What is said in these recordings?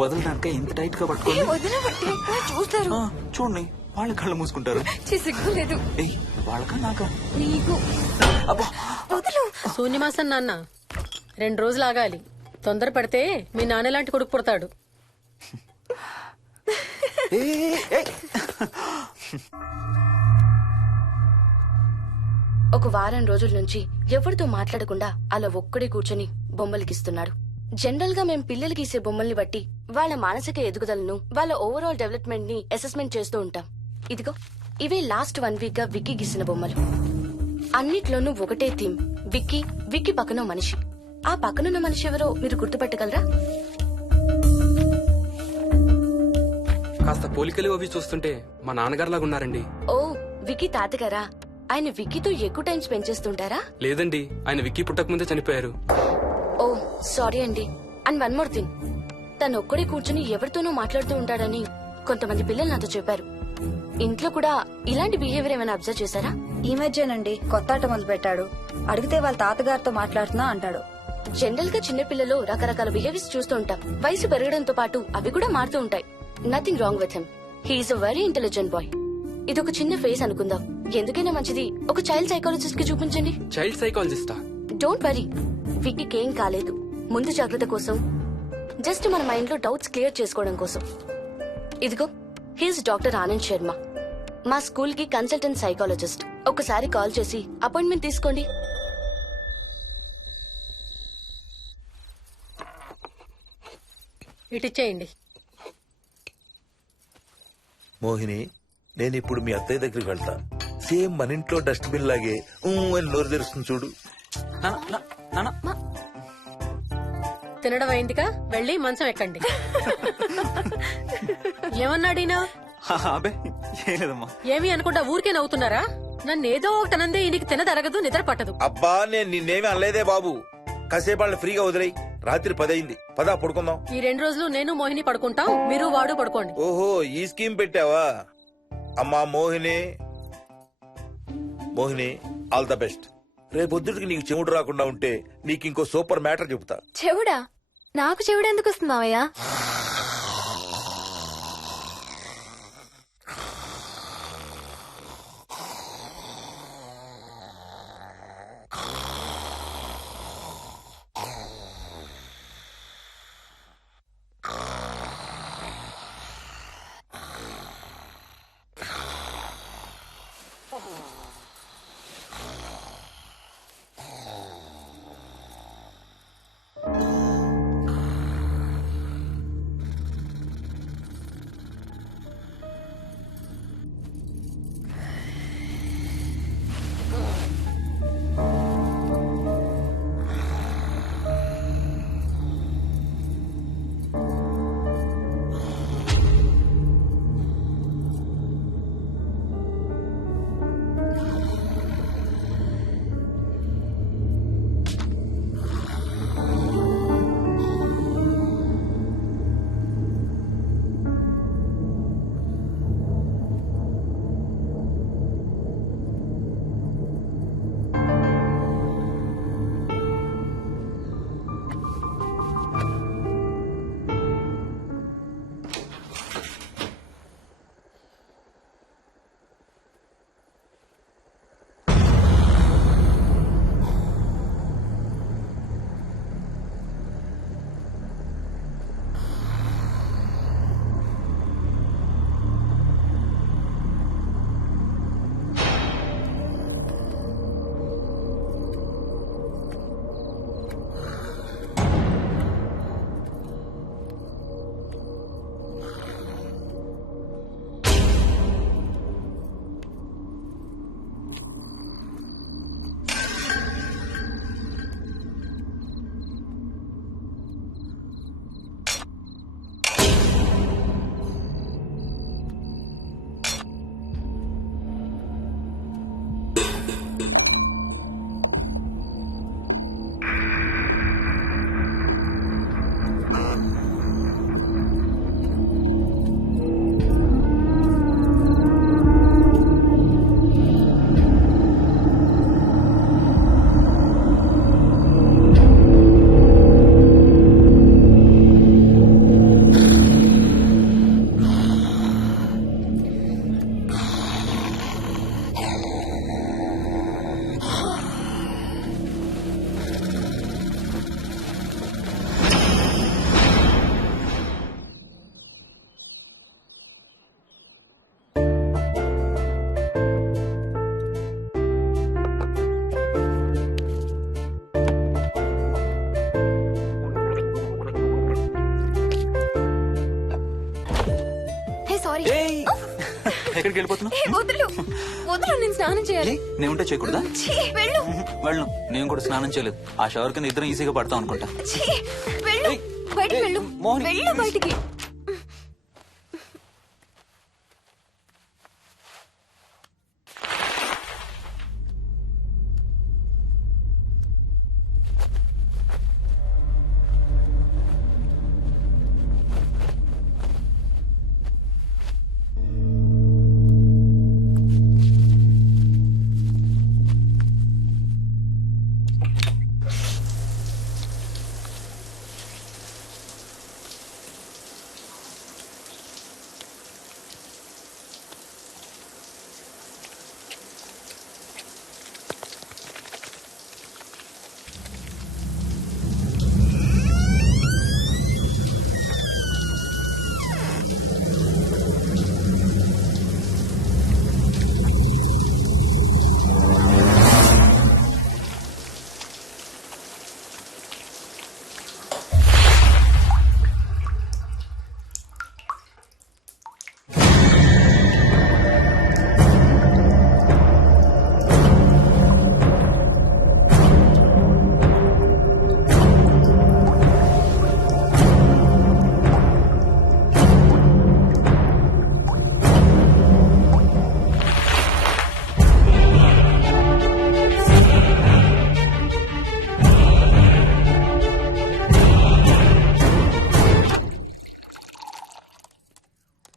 వదలడానిక ఇంత టైట్ గా ఏ పట్టుకోండి. వదిలిపెట్టి చూస్తారు. చూడండి వాళ్ళ కళ్ళు మూసుకుంటారు. సిగ్గులేదు ఏయ్ వాళ్ళకా నాకా? నీకు. అబ్బా వదులు. శూన్యమాసం నాన్న 2 రోజులు ఆగాలి. తొందర పడితే మీ నాన్న లాంటి కొడుకు పుడతాడు. ఏయ్, ఏయ్. ఒక వారం రోజుల నుంచి ఎవరితో మాట్లాడకుండా అలా ఒక్కడే కూర్చొని బొమ్మలు గీస్తున్నాడు. జనరల్ గా మేం పిల్లలు గీసే బొమ్మల్ని బట్టి వాళ్ళ మానసిక ఎదుగుదలను వాళ్ళ ఓవరాల్ డెవలప్మెంట్ ని అసెస్మెంట్ చేస్తూ ఉంటాం. ఇదిగో ఇవే లాస్ట్ 1 వీక్ గా విక్కీ గీసిన బొమ్మలు. అన్నిట్లోనూ ఒకటే థీమ్, విక్కీ, విక్కీ పక్కన మనిషి. ఆ పక్కనున్న మనిషి ఎవరో మీరు గుర్తుపట్టగలరా? కాస్త పోలికలు అవి చూస్తుంటే మా నాన్నగారులాగా ఉన్నారండి. ఓ విక్కీ తాతగారా? ఆయన విక్కీతో ఎక్కువ టైం స్పెండ్ చేస్తుంటారా? లేదండి, ఆయన విక్కీ పుట్టక ముందే చనిపోయారు. ఓ సారీ అండి. అండ్ 1 మోర్ థింగ్, తను ఒక్కడే కూర్చుని ఎవరితోనో మాట్లాడుతూ ఉంటాడని కొంతమంది పిల్లలు నాతో చెప్పారు. ఇంట్లో కూడా ఇలాంటి బిహేవియర్ ఏమైనా అబ్జర్వ్ చేశారా? ఈ మధ్యనండి కొత్త ఆట మొదలు పెట్టాడు. అడిగితే వాళ్ళ తాతగారితో మాట్లాడుతున్నా అంటాడు. జనరల్ గా చిన్న పిల్లలు రకరకాల బిహేవియర్స్ చూస్తూ ఉంటాం. వయసు పెరగడంతో పాటు అవి కూడా మారుతూ ఉంటాయి. Nothing wrong with him. He's a very intelligent boy. ఇదొక చిన్న ఫేస్ అనుకుందాం. ఎందుకైనా మంచిది ఒక చైల్డ్ సైకాలజిస్ట్ కి చూపించండి. చైల్డ్ సైకాలజిస్టా? డోంట్ వరీ, విక్కీకి ఏం కాలేదు. ముందు జాగ్రత్త కోసం, జస్ట్ మన మైండ్ లో డౌట్స్ క్లియర్ చేసుకోవడం కోసం. ఇదిగో హీస్ డాక్టర్ ఆనంద్ శర్మ, మా స్కూల్ కి కన్సల్టెంట్ సైకాలజిస్ట్. ఒకసారి కాల్ చేసి అపాయింట్మెంట్ తీసుకోండి. ఇటిచ్చేయండి. మోహిని, నేను ఇప్పుడు మీ అత్తయ్య దగ్గరికి వెళ్తా. సేమ్ మన ఇంట్లో డస్ట్ బిన్ లాగే అని నోరు తెరుస్తుంది చూడు. తినడం అయిందిగా, వెళ్ళి మంచం ఎక్కండి. ఏమన్నాడీనా? అబే ఏం లేదమ్మా. ఏమి అనుకుంటా ఊరికే నవ్వుతున్నారా? నన్ను ఏదో ఒకటి అనందే ఈయనకి తినదరగదు, నిద్ర పట్టదు. అబ్బా నేను నిన్నేమి అనలేదే బాబు. కాసేపు వాళ్ళని ఫ్రీగా వదిలేయి. రాత్రి 10 అయింది, పదా పడుకుందాం. ఈ 2 రోజులు నేను మోహిని పడుకుంటాం, మీరు వాడు పడుకోండి. ఓహో ఈ స్కీమ్ పెట్టావా? అమ్మా Mohini, Mohini all the best. రేపొద్దుటికి నీకు చెవుడు రాకుండా ఉంటే నీకు ఇంకో సూపర్ మ్యాటర్ చెబుతా. చెవుడా? నాకు చెవుడు ఎందుకు వస్తుంది మావయ్య? ఎక్కడికి వెళ్ళిపోతున్నావు? ఏ, వదులు వదులు, నేను స్నానం చేయాలి. నేను ఉంటే చేయకూడదా? ఛీ, వెళ్ళు. వెళ్ళను, నేను కూడా స్నానం చేయలేదు. ఆ షవర్ కింద ఇద్దరం ఈజీగా పడతాం అనుకుంటా. ఛీ, వెళ్ళు. ఏయ్, బయటికి ఏయ్, వెళ్ళు. మోహిని, వెళ్ళు బయటికి.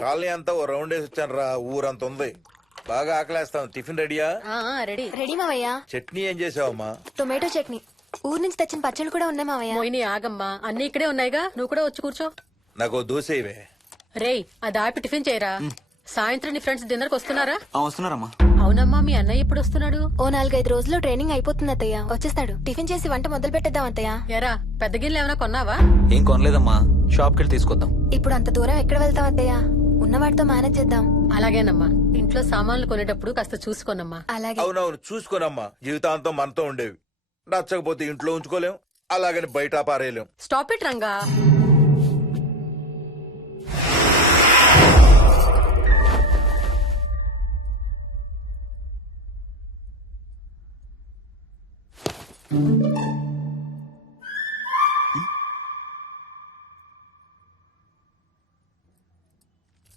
కాలనీ అంతా ఓ రౌండ్ వేసి వచ్చాను రా. ఊరంత ఉంది. బాగా ఆకలేస్తాం. టిఫిన్ రెడీయా? రెడీ. రెడీ మావయ్య. చట్నీ ఏం చేసావమ్మా? టొమాటో చట్నీ. ఊరు నుంచి తెచ్చిన పచ్చళ్ళు కూడా ఉన్నాయి మావయ్య. మోహిని ఆగమ్మా, అన్ని ఇక్కడే ఉన్నాయిగా, నువ్వు కూడా వచ్చి కూర్చో. నాకు ఓ దోశ ఇవే. రేయ్, అది ఆపి టిఫిన్ చేయరా. సాయంత్రం నీ ఫ్రెండ్స్ డిన్నర్ కి వస్తున్నారా? వస్తున్నారమ్మా. అవునమ్మా, మీ అన్నయ్య ఎప్పుడు వస్తున్నాడు? ఓ 4-5 రోజుల్లో ట్రైనింగ్ అయిపోతుంది అత్తయ్య. వచ్చేస్తాడు. టిఫిన్ చేసి వంట మొదలు పెట్టేద్దాం అత్తయ్య. ఎరా, పెద్ద గిన్నెలు ఏమైనా కొన్నావా? ఏం కొనలేదమ్మా, షాప్ కెళ్ళి తీసుకొద్దాం. ఇప్పుడు అంత దూరం ఎక్కడ వెళ్తాం అత్తయ్య? ఉన్న వాటితో మేనేజ్ చేద్దాం. అలాగేనమ్మా, ఇంట్లో సామాన్లు కొనేటప్పుడు కాస్త చూసుకోనమ్మా. అలాగే. అవునవును, చూసుకోనమ్మా. జీవితాంతం మనతో ఉండేవి. నచ్చకపోతే ఇంట్లో ఉంచుకోలేం, అలాగని బయట పారేయలేం. Stop it Ranga.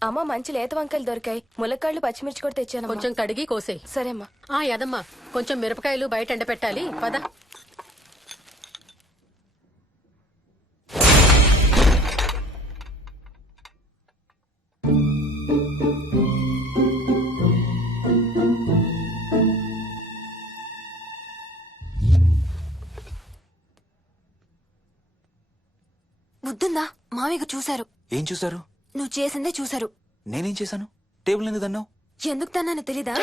అమ్మ, మంచి లేత వంకాయలు దొరికాయి. ములక్కాళ్ళు, పచ్చిమిర్చి కూడా తెచ్చాను. కొంచెం కడిగి కోసేయ్. సరేమ్మా. యదమ్మా, కొంచెం మిరపకాయలు బయట ఎండపెట్టాలి. పద. బుద్ధుందా? మామయ్య చూశారు. ఏం చూసారు? నువ్వు చేసిందే చూశారు. నేనేం చేశాను? టేబుల్ ఎందుకు దన్నావు? ఎందుకు తన్నాను తెలీదా?